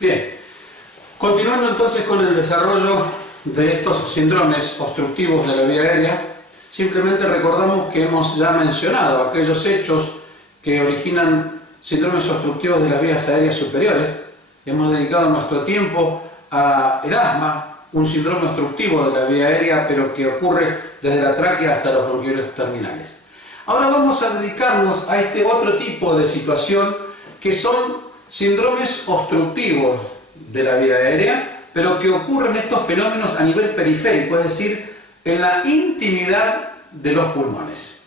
Bien, continuando entonces con el desarrollo de estos síndromes obstructivos de la vía aérea, simplemente recordamos que hemos ya mencionado aquellos hechos que originan síndromes obstructivos de las vías aéreas superiores. Hemos dedicado nuestro tiempo al asma, un síndrome obstructivo de la vía aérea, pero que ocurre desde la tráquea hasta los bronquioles terminales. Ahora vamos a dedicarnos a este otro tipo de situación que son síndromes obstructivos de la vía aérea, pero que ocurren estos fenómenos a nivel periférico, es decir, en la intimidad de los pulmones.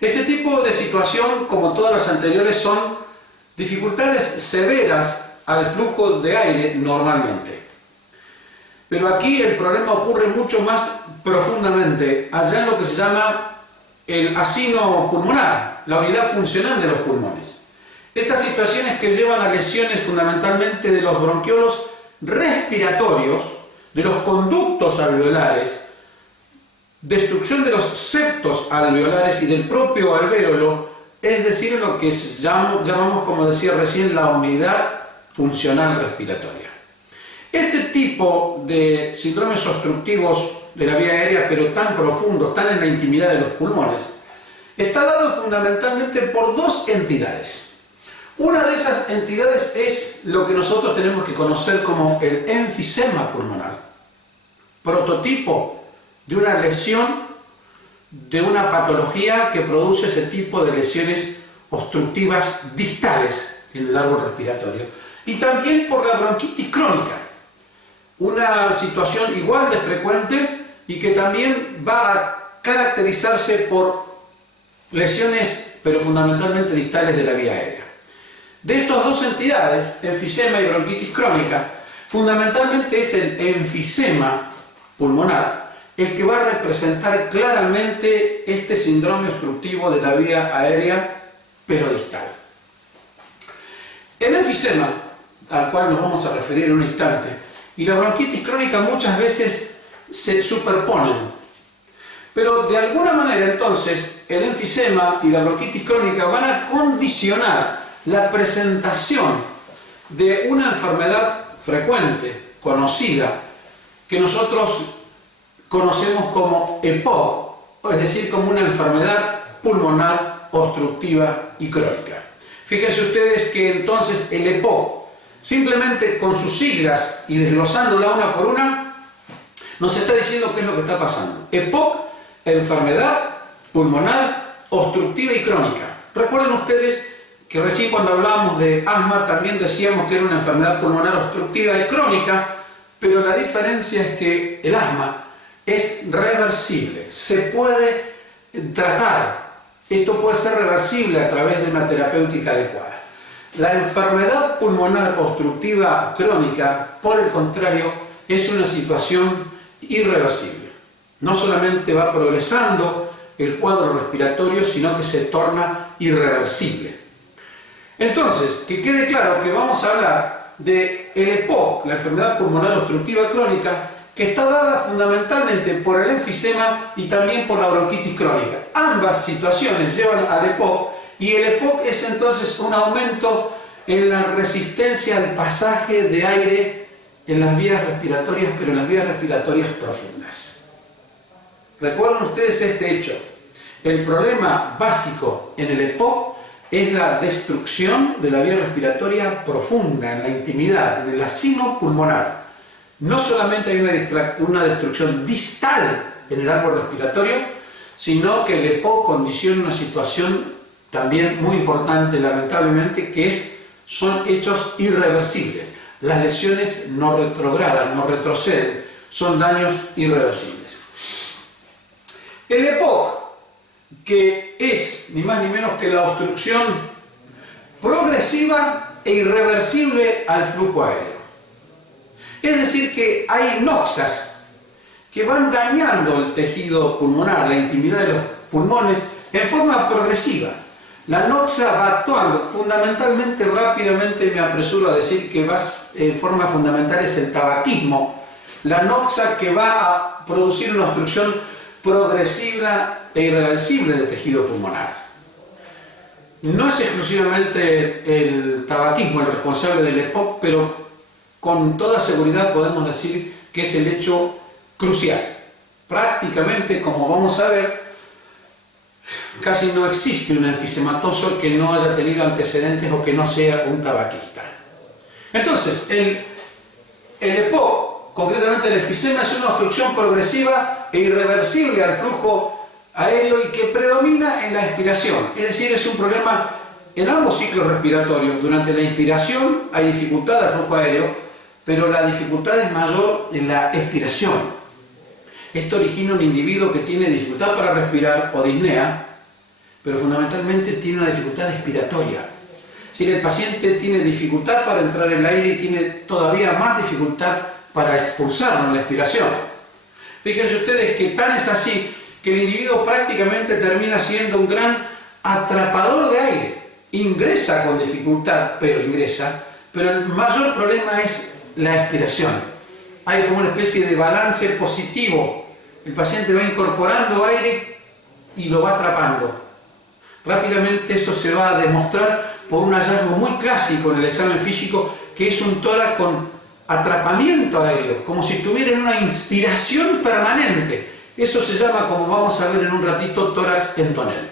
Este tipo de situación, como todas las anteriores, son dificultades severas al flujo de aire normalmente. Pero aquí el problema ocurre mucho más profundamente, allá en lo que se llama el acino pulmonar, la unidad funcional de los pulmones. Estas situaciones que llevan a lesiones fundamentalmente de los bronquiolos respiratorios, de los conductos alveolares, destrucción de los septos alveolares y del propio alvéolo, es decir, lo que llamamos, como decía recién, la unidad funcional respiratoria. Este tipo de síndromes obstructivos de la vía aérea, pero tan profundos, tan en la intimidad de los pulmones, está dado fundamentalmente por dos entidades. Una de esas entidades es lo que nosotros tenemos que conocer como el enfisema pulmonar, prototipo de una lesión, de una patología que produce ese tipo de lesiones obstructivas distales en el árbol respiratorio. Y también por la bronquitis crónica, una situación igual de frecuente y que también va a caracterizarse por lesiones, pero fundamentalmente distales de la vía aérea. De estas dos entidades, enfisema y bronquitis crónica, fundamentalmente es el enfisema pulmonar el que va a representar claramente este síndrome obstructivo de la vía aérea, pero distal. El enfisema, al cual nos vamos a referir en un instante, y la bronquitis crónica muchas veces se superponen. Pero de alguna manera entonces el enfisema y la bronquitis crónica van a condicionar la presentación de una enfermedad frecuente, conocida, que nosotros conocemos como EPOC, es decir, como una enfermedad pulmonar obstructiva y crónica. Fíjense ustedes que entonces el EPOC, simplemente con sus siglas y desglosándola una por una, nos está diciendo qué es lo que está pasando. EPOC, enfermedad pulmonar obstructiva y crónica. Recuerden ustedes que recién cuando hablábamos de asma también decíamos que era una enfermedad pulmonar obstructiva y crónica, pero la diferencia es que el asma es reversible, se puede tratar. Esto puede ser reversible a través de una terapéutica adecuada. La enfermedad pulmonar obstructiva crónica, por el contrario, es una situación irreversible. No solamente va progresando el cuadro respiratorio, sino que se torna irreversible. Entonces, que quede claro que vamos a hablar de el EPOC, la enfermedad pulmonar obstructiva crónica, que está dada fundamentalmente por el enfisema y también por la bronquitis crónica. Ambas situaciones llevan al EPOC y el EPOC es entonces un aumento en la resistencia al pasaje de aire en las vías respiratorias, pero en las vías respiratorias profundas. Recuerden ustedes este hecho. El problema básico en el EPOC es la destrucción de la vía respiratoria profunda, en la intimidad, en el acino pulmonar. No solamente hay una destrucción distal en el árbol respiratorio, sino que el EPOC condiciona una situación también muy importante, lamentablemente, que son hechos irreversibles. Las lesiones no retrogradan, no retroceden, son daños irreversibles. El EPOC, que es ni más ni menos que la obstrucción progresiva e irreversible al flujo aéreo. Es decir, que hay noxas que van dañando el tejido pulmonar, la intimidad de los pulmones, en forma progresiva. La noxa va actuando fundamentalmente, rápidamente me apresuro a decir que en forma fundamental es el tabaquismo. La noxa que va a producir una obstrucción progresiva e irreversible del tejido pulmonar. No es exclusivamente el tabaquismo el responsable del EPOC, pero con toda seguridad podemos decir que es el hecho crucial. Prácticamente, como vamos a ver, casi no existe un enfisematoso que no haya tenido antecedentes o que no sea un tabaquista. Entonces, el EPOC, concretamente el enfisema, es una obstrucción progresiva e irreversible al flujo aéreo y que predomina en la expiración. Es decir, es un problema en ambos ciclos respiratorios. Durante la inspiración hay dificultad al flujo aéreo, pero la dificultad es mayor en la expiración. Esto origina un individuo que tiene dificultad para respirar o disnea, pero fundamentalmente tiene una dificultad expiratoria. Si el paciente tiene dificultad para entrar en el aire y tiene todavía más dificultad para expulsarlo en la expiración. Fíjense ustedes que tan es así que el individuo prácticamente termina siendo un gran atrapador de aire. Ingresa con dificultad, pero el mayor problema es la expiración. Hay como una especie de balance positivo. El paciente va incorporando aire y lo va atrapando. Rápidamente eso se va a demostrar por un hallazgo muy clásico en el examen físico, que es un tórax con atrapamiento aéreo, como si estuviera en una inspiración permanente. Eso se llama, como vamos a ver en un ratito, tórax en tonel.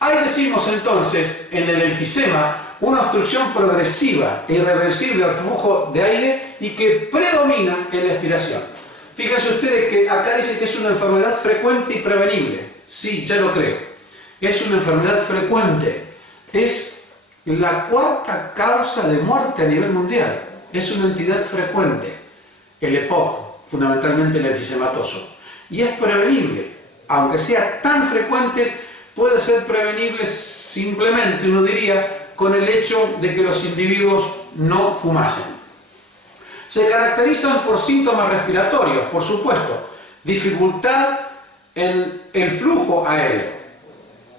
Ahí decimos entonces, en el enfisema, una obstrucción progresiva e irreversible al flujo de aire y que predomina en la expiración. Fíjense ustedes que acá dice que es una enfermedad frecuente y prevenible. Sí, ya lo creo. Es una enfermedad frecuente. Es la cuarta causa de muerte a nivel mundial. Es una entidad frecuente. El EPOC, fundamentalmente el enfisematoso. Y es prevenible. Aunque sea tan frecuente, puede ser prevenible simplemente, uno diría, con el hecho de que los individuos no fumasen. Se caracterizan por síntomas respiratorios, por supuesto, dificultad en el flujo aéreo,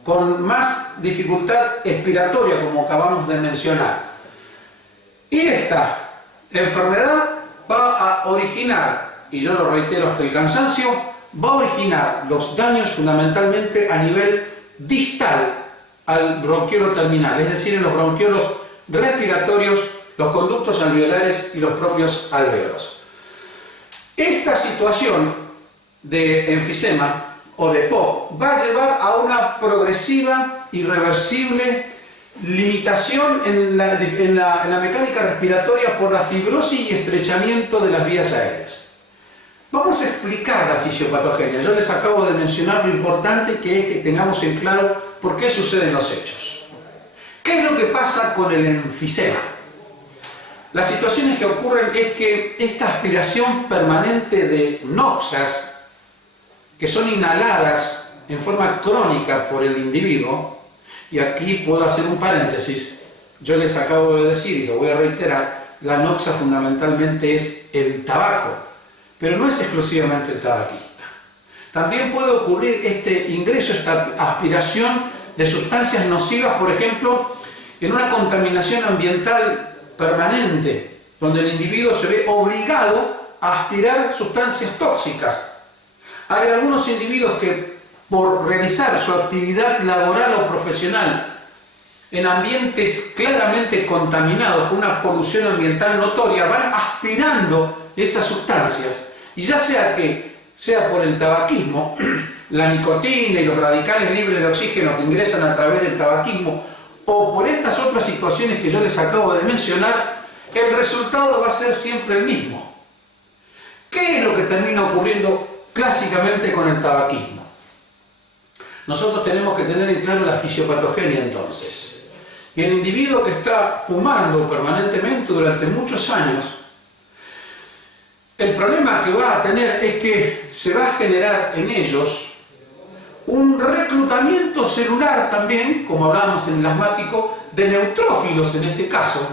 con más dificultad expiratoria, como acabamos de mencionar. Y esta enfermedad va a originar, y yo lo reitero hasta el cansancio, va a originar los daños fundamentalmente a nivel distal al bronquiolo terminal, es decir, en los bronquiolos respiratorios, los conductos alveolares y los propios alvéolos. Esta situación de enfisema o de EPOC va a llevar a una progresiva, irreversible limitación en la mecánica respiratoria por la fibrosis y estrechamiento de las vías aéreas. Vamos a explicar la fisiopatogenia. Yo les acabo de mencionar lo importante que es que tengamos en claro por qué suceden los hechos. ¿Qué es lo que pasa con el enfisema? Las situaciones que ocurren es que esta aspiración permanente de noxas, que son inhaladas en forma crónica por el individuo, y aquí puedo hacer un paréntesis, yo les acabo de decir y lo voy a reiterar, la noxa fundamentalmente es el tabaco, pero no es exclusivamente el tabaquista. También puede ocurrir este ingreso, esta aspiración de sustancias nocivas, por ejemplo, en una contaminación ambiental permanente, donde el individuo se ve obligado a aspirar sustancias tóxicas. Hay algunos individuos que, por realizar su actividad laboral o profesional en ambientes claramente contaminados, con una polución ambiental notoria, van aspirando esas sustancias, y ya sea por el tabaquismo, la nicotina y los radicales libres de oxígeno que ingresan a través del tabaquismo, o por estas otras situaciones que yo les acabo de mencionar, el resultado va a ser siempre el mismo. ¿Qué es lo que termina ocurriendo clásicamente con el tabaquismo? Nosotros tenemos que tener en claro la fisiopatogenia entonces. Y el individuo que está fumando permanentemente durante muchos años, el problema que va a tener es que se va a generar en ellos un reclutamiento celular también, como hablábamos en el asmático, de neutrófilos en este caso.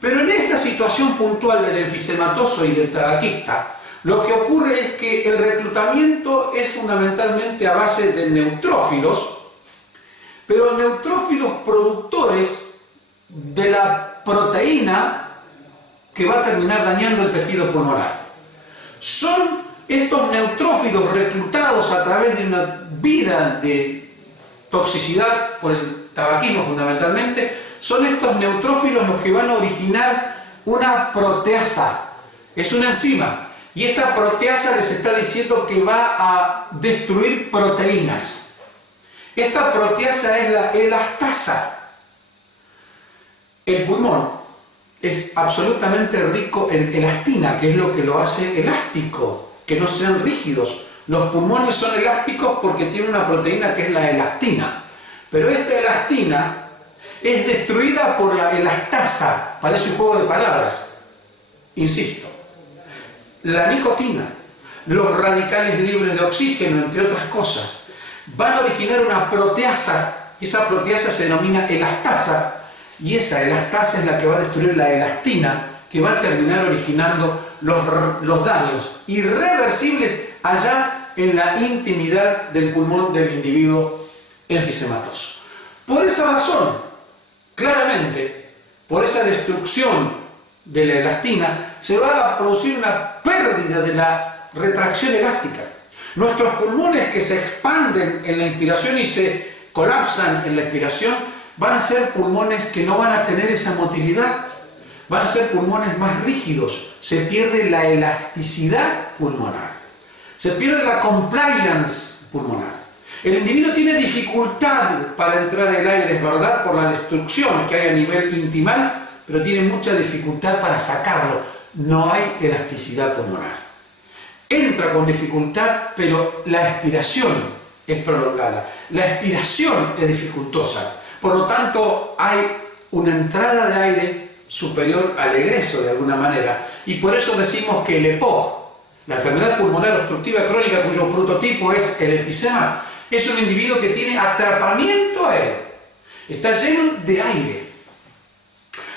Pero en esta situación puntual del enfisematoso y del tabaquista, lo que ocurre es que el reclutamiento es fundamentalmente a base de neutrófilos, pero neutrófilos productores de la proteína que va a terminar dañando el tejido pulmonar. Son estos neutrófilos reclutados a través de una vida de toxicidad por el tabaquismo fundamentalmente, son estos neutrófilos los que van a originar una proteasa, es una enzima. Y esta proteasa les está diciendo que va a destruir proteínas. Esta proteasa es la elastasa. El pulmón es absolutamente rico en elastina, que es lo que lo hace elástico, que no sean rígidos. Los pulmones son elásticos porque tienen una proteína que es la elastina. Pero esta elastina es destruida por la elastasa. Parece un juego de palabras. Insisto. La nicotina, los radicales libres de oxígeno, entre otras cosas, van a originar una proteasa. Esa proteasa se denomina elastasa. Y esa elastasa es la que va a destruir la elastina, que va a terminar originando los daños irreversibles allá en la intimidad del pulmón del individuo enfisematoso. Por esa razón, claramente, por esa destrucción de la elastina, se va a producir una pérdida de la retracción elástica. Nuestros pulmones que se expanden en la inspiración y se colapsan en la expiración, van a ser pulmones que no van a tener esa motilidad, van a ser pulmones más rígidos, se pierde la elasticidad pulmonar, se pierde la compliance pulmonar. El individuo tiene dificultad para entrar el aire, es verdad, por la destrucción que hay a nivel intimal, pero tiene mucha dificultad para sacarlo, no hay elasticidad pulmonar. Entra con dificultad, pero la expiración es prolongada, la expiración es dificultosa. Por lo tanto, hay una entrada de aire superior al egreso de alguna manera. Y por eso decimos que el EPOC, la enfermedad pulmonar obstructiva crónica cuyo prototipo es el enfisema, es un individuo que tiene atrapamiento aéreo. Está lleno de aire.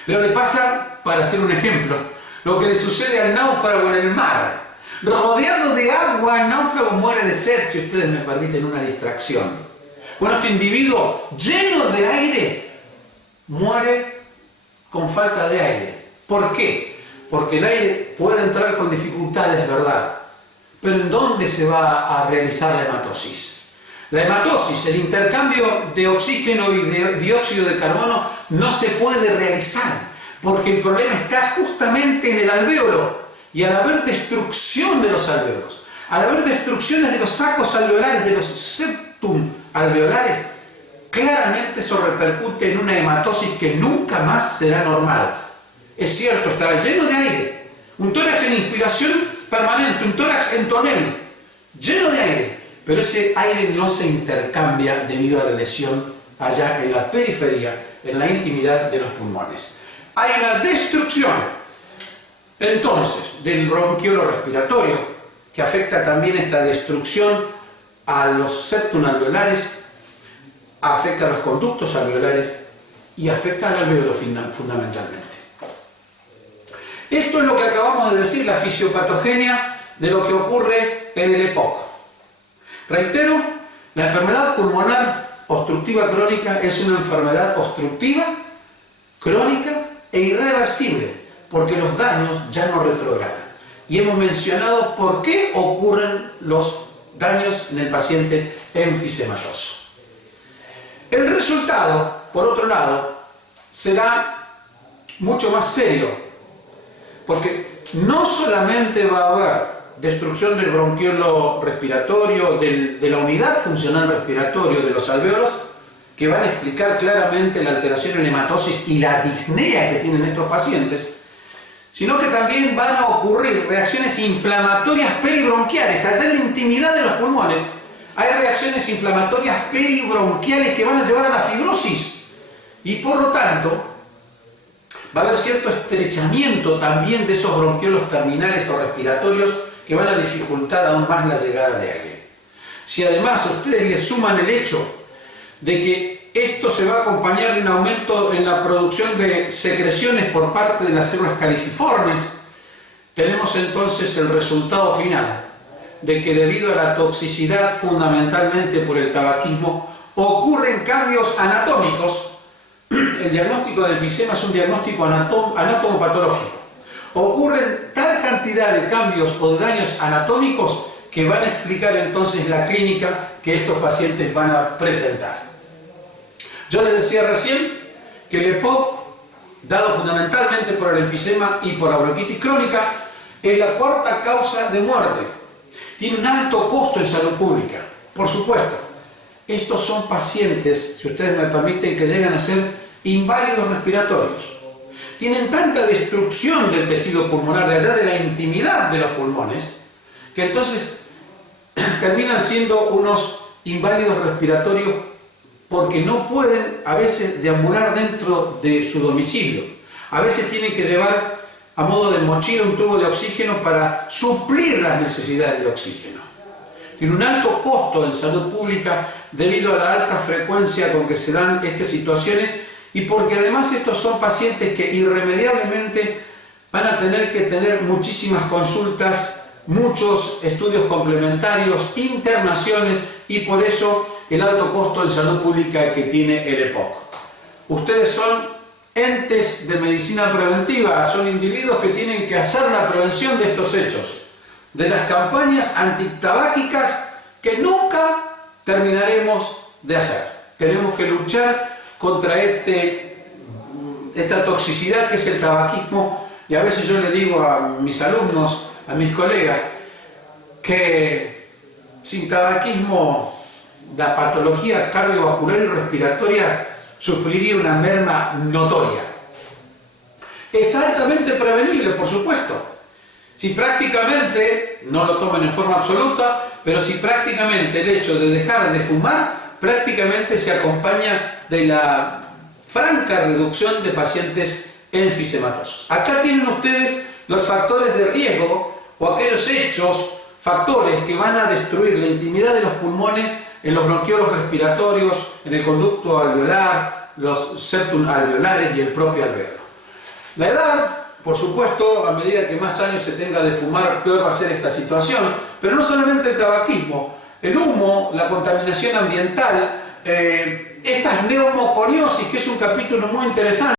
Pero le pasa, para hacer un ejemplo, lo que le sucede al náufrago en el mar. Rodeado de agua, el náufrago muere de sed, si ustedes me permiten una distracción. Bueno, este individuo lleno de aire muere con falta de aire. ¿Por qué? Porque el aire puede entrar con dificultades, ¿verdad? Pero ¿en dónde se va a realizar la hematosis? La hematosis, el intercambio de oxígeno y de dióxido de carbono, no se puede realizar porque el problema está justamente en el alvéolo. Y al haber destrucción de los alvéolos, al haber destrucciones de los sacos alveolares, de los septum alveolares, claramente eso repercute en una hematosis que nunca más será normal. Es cierto, estará lleno de aire, un tórax en inspiración permanente, un tórax en tonel, lleno de aire, pero ese aire no se intercambia debido a la lesión allá en la periferia, en la intimidad de los pulmones. Hay una destrucción entonces del bronquiolo respiratorio que afecta también esta destrucción a los septum alveolares, afecta a los conductos alveolares y afecta al alvéolo fundamentalmente. Esto es lo que acabamos de decir, la fisiopatogenia de lo que ocurre en el EPOC. Reitero, la enfermedad pulmonar obstructiva crónica es una enfermedad obstructiva, crónica e irreversible, porque los daños ya no retrogradan. Y hemos mencionado por qué ocurren los daños en el paciente enfisematoso. El resultado, por otro lado, será mucho más serio, porque no solamente va a haber destrucción del bronquiolo respiratorio, de la unidad funcional respiratoria de los alvéolos, que van a explicar claramente la alteración en hematosis y la disnea que tienen estos pacientes, sino que también van a ocurrir reacciones inflamatorias peribronquiales. Allá en la intimidad de los pulmones hay reacciones inflamatorias peribronquiales que van a llevar a la fibrosis. Y por lo tanto, va a haber cierto estrechamiento también de esos bronquiolos terminales o respiratorios que van a dificultar aún más la llegada de aire. Si además a ustedes les suman el hecho de que esto se va a acompañar de un aumento en la producción de secreciones por parte de las células caliciformes, tenemos entonces el resultado final de que debido a la toxicidad fundamentalmente por el tabaquismo ocurren cambios anatómicos. El diagnóstico de enfisema es un diagnóstico anatomopatológico. Ocurren tal cantidad de cambios o de daños anatómicos que van a explicar entonces la clínica que estos pacientes van a presentar. Yo les decía recién que el EPOC dado fundamentalmente por el enfisema y por la bronquitis crónica, es la cuarta causa de muerte. Tiene un alto costo en salud pública, por supuesto. Estos son pacientes, si ustedes me permiten, que llegan a ser inválidos respiratorios. Tienen tanta destrucción del tejido pulmonar, de allá de la intimidad de los pulmones, que entonces terminan siendo unos inválidos respiratorios porque no pueden a veces deambular dentro de su domicilio. A veces tienen que llevar a modo de mochila un tubo de oxígeno para suplir las necesidades de oxígeno. Tiene un alto costo en salud pública debido a la alta frecuencia con que se dan estas situaciones y porque además estos son pacientes que irremediablemente van a tener que tener muchísimas consultas, muchos estudios complementarios, internaciones y por eso el alto costo en salud pública que tiene el EPOC. Ustedes son entes de medicina preventiva, son individuos que tienen que hacer la prevención de estos hechos, de las campañas antitabáquicas que nunca terminaremos de hacer. Tenemos que luchar contra esta toxicidad que es el tabaquismo y a veces yo le digo a mis alumnos, a mis colegas, que sin tabaquismo la patología cardiovascular y respiratoria sufriría una merma notoria. Es altamente prevenible, por supuesto. Si prácticamente, no lo tomen en forma absoluta, pero si prácticamente el hecho de dejar de fumar prácticamente se acompaña de la franca reducción de pacientes enfisematosos. Acá tienen ustedes los factores de riesgo o aquellos hechos, factores que van a destruir la intimidad de los pulmones en los bronquiolos respiratorios, en el conducto alveolar, los septum alveolares y el propio alveolo. La edad, por supuesto, a medida que más años se tenga de fumar, peor va a ser esta situación, pero no solamente el tabaquismo, el humo, la contaminación ambiental, estas neumoconiosis, que es un capítulo muy interesante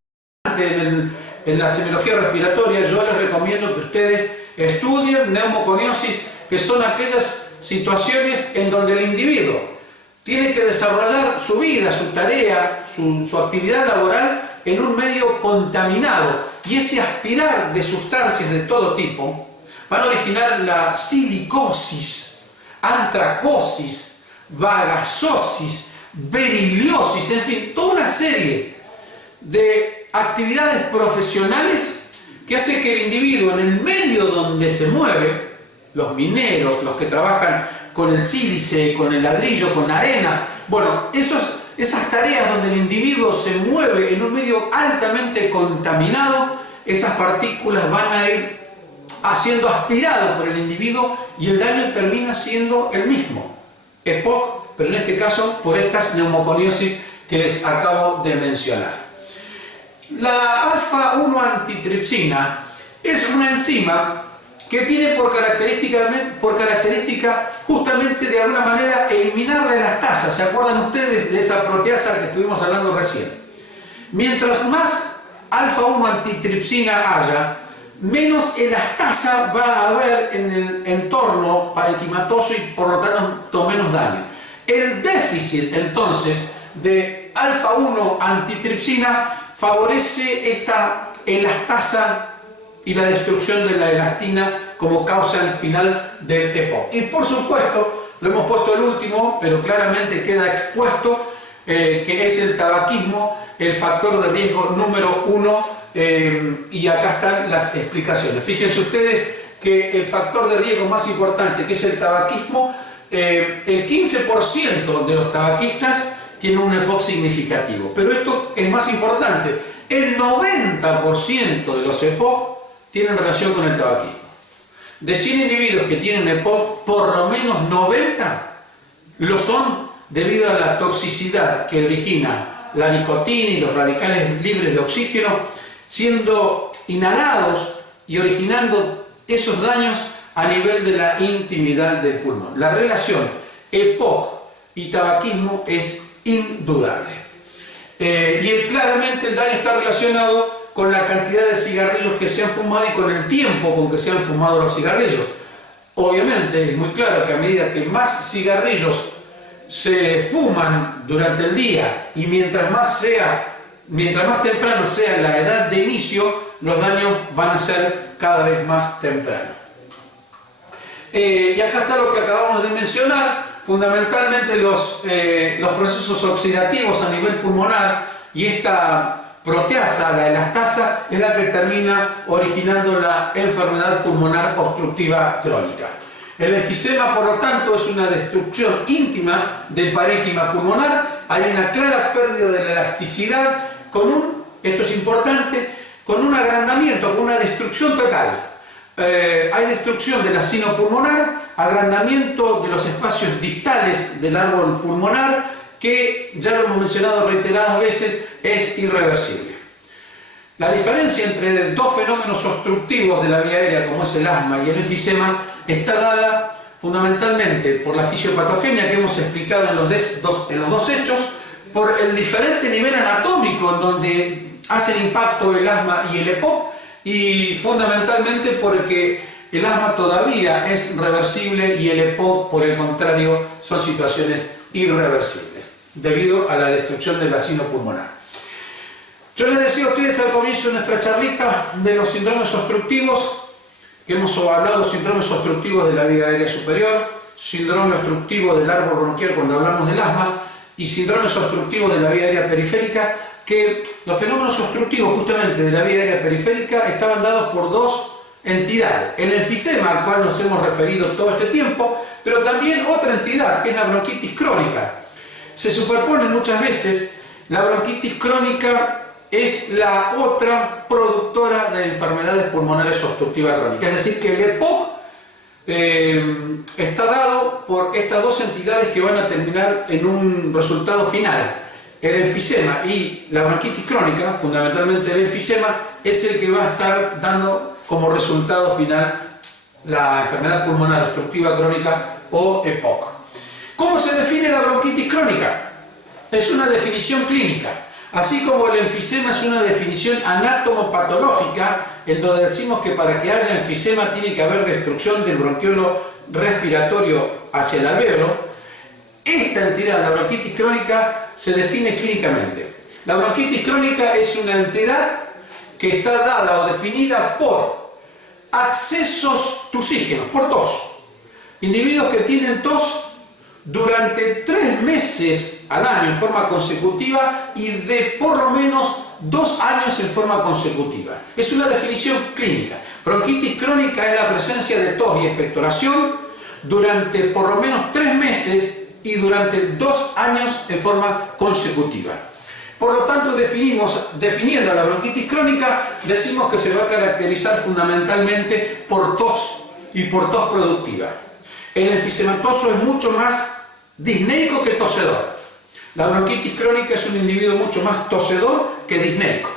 en la semiología respiratoria. Yo les recomiendo que ustedes estudien neumoconiosis, que son aquellas situaciones en donde el individuo tiene que desarrollar su vida, su tarea, su actividad laboral en un medio contaminado, y ese aspirar de sustancias de todo tipo van a originar la silicosis, antracosis, bagasosis, beriliosis, en fin, toda una serie de actividades profesionales que hace que el individuo en el medio donde se mueve, los mineros, los que trabajan con el sílice, con el ladrillo, con la arena, bueno, esas tareas donde el individuo se mueve en un medio altamente contaminado, esas partículas van a ir siendo aspiradas por el individuo y el daño termina siendo el mismo. EPOC, pero en este caso por estas neumoconiosis que les acabo de mencionar. La alfa-1 antitripsina es una enzima que tiene por característica justamente de alguna manera eliminar la elastasa. ¿Se acuerdan ustedes de esa proteasa que estuvimos hablando recién? Mientras más alfa-1 antitripsina haya, menos elastasa va a haber en el entorno parenquimatoso y por lo tanto menos daño. El déficit entonces de alfa-1 antitripsina favorece esta elastasa y la destrucción de la elastina como causa final del EPOC. Y por supuesto, lo hemos puesto el último, pero claramente queda expuesto, que es el tabaquismo, el factor de riesgo número 1, y acá están las explicaciones. Fíjense ustedes que el factor de riesgo más importante, que es el tabaquismo, el 15% de los tabaquistas tienen un EPOC significativo, pero esto es más importante, el 90% de los EPOC tienen relación con el tabaquismo. De 100 individuos que tienen EPOC, por lo menos 90 lo son debido a la toxicidad que origina la nicotina y los radicales libres de oxígeno siendo inhalados y originando esos daños a nivel de la intimidad del pulmón. La relación EPOC y tabaquismo es indudable. Claramente el daño está relacionado con la cantidad de cigarrillos que se han fumado y con el tiempo con que se han fumado los cigarrillos. Obviamente es muy claro que a medida que más cigarrillos se fuman durante el día y mientras más sea mientras más temprano sea la edad de inicio, los daños van a ser cada vez más tempranos. Y acá está lo que acabamos de mencionar, fundamentalmente los procesos oxidativos a nivel pulmonar, y esta proteasa, la elastasa, es la que termina originando la enfermedad pulmonar obstructiva crónica. El enfisema, por lo tanto, es una destrucción íntima del parénquima pulmonar. Hay una clara pérdida de la elasticidad esto es importante, con un agrandamiento, con una destrucción total. Hay destrucción del asino pulmonar, agrandamiento de los espacios distales del árbol pulmonar, que ya lo hemos mencionado reiteradas veces, es irreversible. La diferencia entre dos fenómenos obstructivos de la vía aérea, como es el asma y el enfisema, está dada fundamentalmente por la fisiopatogenia que hemos explicado en los dos hechos, por el diferente nivel anatómico en donde hacen impacto el asma y el EPOC, y fundamentalmente porque el asma todavía es reversible y el EPOC, por el contrario, son situaciones irreversibles debido a la destrucción del asino pulmonar. Yo les decía a ustedes al comienzo de nuestra charlita de los síndromes obstructivos, que hemos hablado de síndromes obstructivos de la vía aérea superior, síndrome obstructivo del árbol bronquial cuando hablamos del asma, y síndromes obstructivos de la vía aérea periférica, que los fenómenos obstructivos justamente de la vía aérea periférica estaban dados por dos entidades: el enfisema, al cual nos hemos referido todo este tiempo, pero también otra entidad, que es la bronquitis crónica. Se superponen muchas veces. La bronquitis crónica es la otra productora de enfermedades pulmonares obstructivas crónicas, es decir, que el EPOC está dado por estas dos entidades que van a terminar en un resultado final. El enfisema y la bronquitis crónica, fundamentalmente el enfisema, es el que va a estar dando como resultado final la enfermedad pulmonar obstructiva crónica o EPOC. ¿Cómo se define la bronquitis crónica? Es una definición clínica, así como el enfisema es una definición anatomopatológica, en donde decimos que para que haya enfisema tiene que haber destrucción del bronquiolo respiratorio hacia el alvéolo. Esta entidad, la bronquitis crónica, se define clínicamente. La bronquitis crónica es una entidad que está dada o definida por accesos tusígenos, por tos. Individuos que tienen tos durante 3 meses al año en forma consecutiva y de por lo menos 2 años en forma consecutiva. Es una definición clínica. Bronquitis crónica es la presencia de tos y expectoración durante por lo menos 3 meses y durante 2 años en forma consecutiva. Por lo tanto, definiendo a la bronquitis crónica, decimos que se va a caracterizar fundamentalmente por tos y por tos productiva. El enfisematoso es mucho más disneico que tosedor. La bronquitis crónica es un individuo mucho más tosedor que disneico.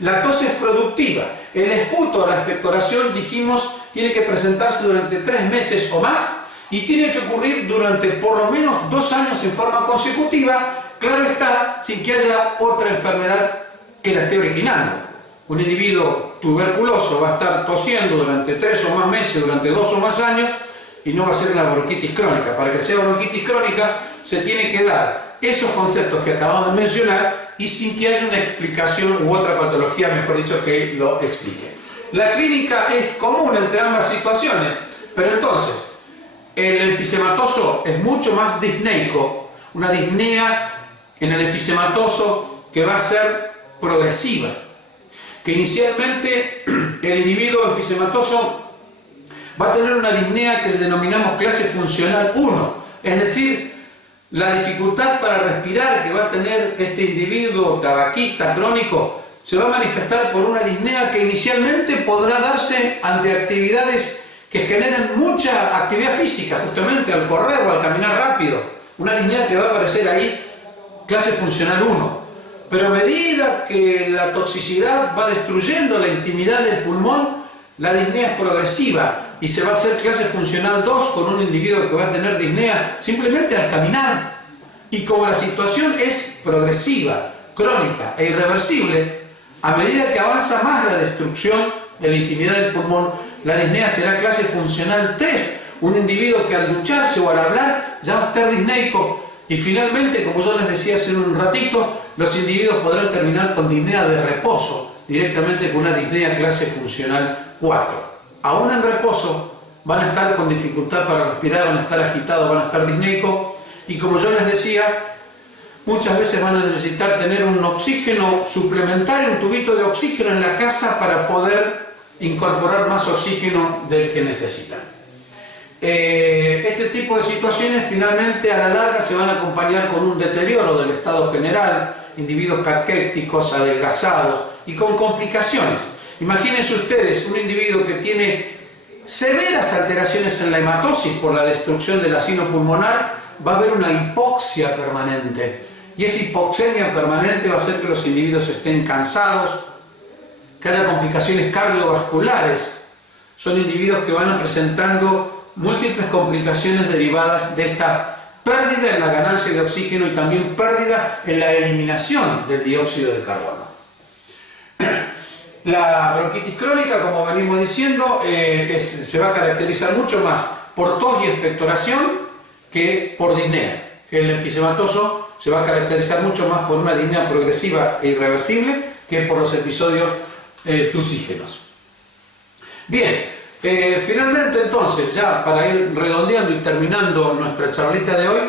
La tos es productiva. El esputo, la expectoración, dijimos, tiene que presentarse durante 3 meses o más y tiene que ocurrir durante por lo menos 2 años en forma consecutiva, claro está, sin que haya otra enfermedad que la esté originando. Un individuo tuberculoso va a estar tosiendo durante 3 o más meses, durante 2 o más años, y no va a ser una bronquitis crónica. Para que sea bronquitis crónica se tiene que dar esos conceptos que acabamos de mencionar y sin que haya una explicación u otra patología, mejor dicho, que lo explique. La clínica es común entre ambas situaciones, pero entonces el enfisematoso es mucho más disneico, una disnea en el enfisematoso que va a ser progresiva, que inicialmente el individuo enfisematoso va a tener una disnea que denominamos clase funcional 1, es decir, la dificultad para respirar que va a tener este individuo tabaquista crónico se va a manifestar por una disnea que inicialmente podrá darse ante actividades que generen mucha actividad física, justamente al correr o al caminar rápido. Una disnea que va a aparecer ahí, clase funcional 1. Pero a medida que la toxicidad va destruyendo la intimidad del pulmón, la disnea es progresiva y se va a hacer clase funcional 2 con un individuo que va a tener disnea simplemente al caminar. Y como la situación es progresiva, crónica e irreversible, a medida que avanza más la destrucción de la intimidad del pulmón, la disnea será clase funcional 3, un individuo que al ducharse o al hablar ya va a estar disneico Y finalmente, como yo les decía hace un ratito, los individuos podrán terminar con disnea de reposo, directamente con una disnea clase funcional 4. Aún en reposo van a estar con dificultad para respirar, van a estar agitados, van a estar disneicos, y como yo les decía, muchas veces van a necesitar tener un oxígeno suplementario, un tubito de oxígeno en la casa para poder incorporar más oxígeno del que necesitan. Este tipo de situaciones finalmente a la larga se van a acompañar con un deterioro del estado general, individuos caquéticos, adelgazados y con complicaciones. Imagínense ustedes un individuo que tiene severas alteraciones en la hematosis por la destrucción del asino pulmonar, va a haber una hipoxia permanente, y esa hipoxemia permanente va a hacer que los individuos estén cansados, que haya complicaciones cardiovasculares. Son individuos que van presentando múltiples complicaciones derivadas de esta pérdida en la ganancia de oxígeno y también pérdida en la eliminación del dióxido de carbono. La bronquitis crónica, como venimos diciendo, se va a caracterizar mucho más por tos y expectoración que por disnea. El enfisematoso se va a caracterizar mucho más por una disnea progresiva e irreversible que por los episodios tusígenos. Bien. Finalmente entonces, ya para ir redondeando y terminando nuestra charlita de hoy,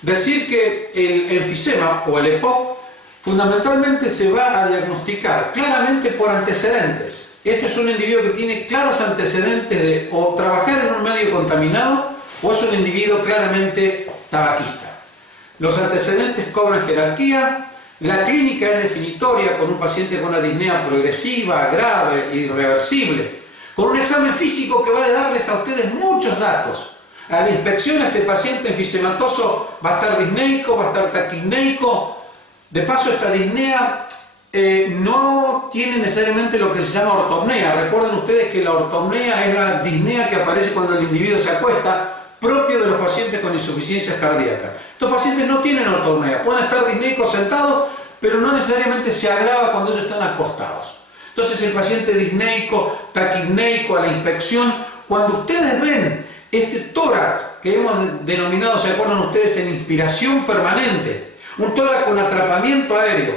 decir que el enfisema o el EPOC fundamentalmente se va a diagnosticar claramente por antecedentes. Este es un individuo que tiene claros antecedentes de o trabajar en un medio contaminado o es un individuo claramente tabaquista. Los antecedentes cobran jerarquía, la clínica es definitoria con un paciente con una disnea progresiva, grave e irreversible, con un examen físico que va a darles a ustedes muchos datos. A la inspección, este paciente enfisematoso va a estar disneico, va a estar taquipneico. De paso, esta disnea no tiene necesariamente lo que se llama ortopnea. Recuerden ustedes que la ortopnea es la disnea que aparece cuando el individuo se acuesta, propio de los pacientes con insuficiencias cardíacas. Estos pacientes no tienen ortopnea, pueden estar disneicos sentados, pero no necesariamente se agrava cuando ellos están acostados. Entonces el paciente disneico, taquipneico a la inspección, cuando ustedes ven este tórax que hemos denominado, ¿se acuerdan ustedes?, en inspiración permanente, un tórax con atrapamiento aéreo,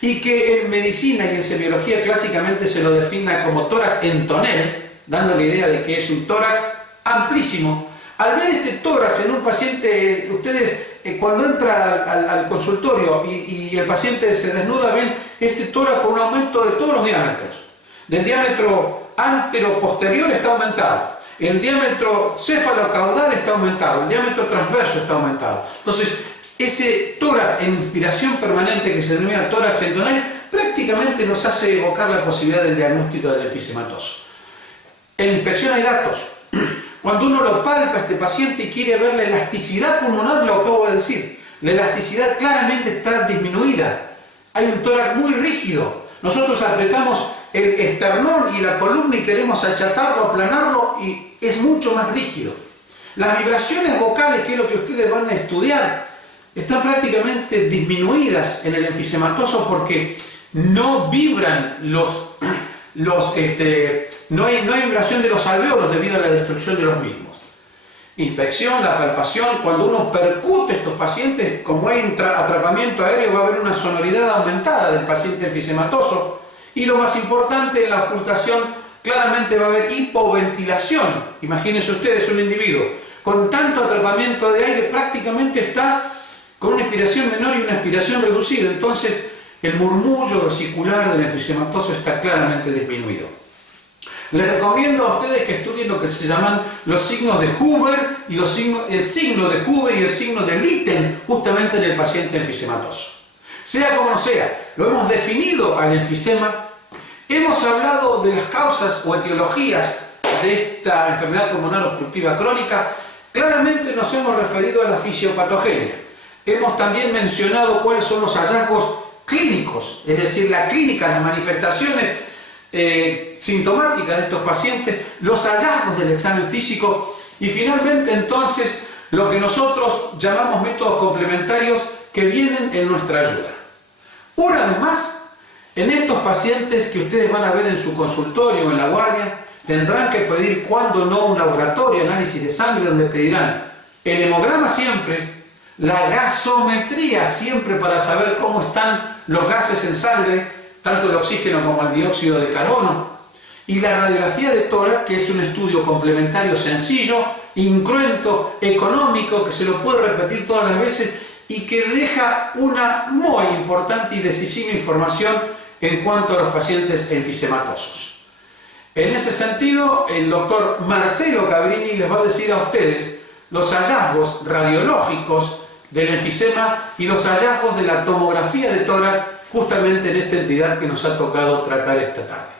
y que en medicina y en semiología clásicamente se lo defina como tórax en tonel, dando la idea de que es un tórax amplísimo. Al ver este tórax en un paciente, ustedes cuando entra al consultorio y el paciente se desnuda, ven este tórax con un aumento de todos los diámetros. Del diámetro antero-posterior está aumentado, el diámetro céfalo-caudal está aumentado, el diámetro transverso está aumentado. Entonces, ese tórax en inspiración permanente que se denomina tórax entonal prácticamente nos hace evocar la posibilidad del diagnóstico del enfisematoso. En inspección hay datos. Cuando uno lo palpa a este paciente y quiere ver la elasticidad pulmonar, lo acabo de decir, la elasticidad claramente está disminuida. Hay un tórax muy rígido. Nosotros apretamos el esternón y la columna y queremos achatarlo, aplanarlo y es mucho más rígido. Las vibraciones vocales, que es lo que ustedes van a estudiar, están prácticamente disminuidas en el enfisematoso porque no vibran no hay vibración de los alvéolos debido a la destrucción de los mismos. Inspección, la palpación, cuando uno percute a estos pacientes, como hay un atrapamiento aéreo, va a haber una sonoridad aumentada del paciente enfisematoso. Y lo más importante, en la ocultación, claramente va a haber hipoventilación. Imagínense ustedes un individuo con tanto atrapamiento de aire, prácticamente está con una inspiración menor y una expiración reducida. Entonces, el murmullo vesicular del enfisematoso está claramente disminuido. Les recomiendo a ustedes que estudien lo que se llaman los signos de Huber y el signo de Huber y el signo de Litten, justamente en el paciente enfisematoso. Sea como no sea, lo hemos definido al enfisema, hemos hablado de las causas o etiologías de esta enfermedad pulmonar obstructiva crónica, claramente nos hemos referido a la fisiopatogenia. Hemos también mencionado cuáles son los hallazgos clínicos, es decir, la clínica, las manifestaciones sintomáticas de estos pacientes, los hallazgos del examen físico y finalmente entonces lo que nosotros llamamos métodos complementarios que vienen en nuestra ayuda. Una vez más, en estos pacientes que ustedes van a ver en su consultorio o en la guardia, tendrán que pedir, cuando no, un laboratorio, análisis de sangre, donde pedirán el hemograma siempre, la gasometría, siempre para saber cómo están los gases en sangre, tanto el oxígeno como el dióxido de carbono, y la radiografía de tórax, que es un estudio complementario sencillo, incruento, económico, que se lo puede repetir todas las veces y que deja una muy importante y decisiva información en cuanto a los pacientes enfisematosos. En ese sentido, el doctor Marcelo Cabrini les va a decir a ustedes los hallazgos radiológicos del enfisema y los hallazgos de la tomografía de tórax justamente en esta entidad que nos ha tocado tratar esta tarde.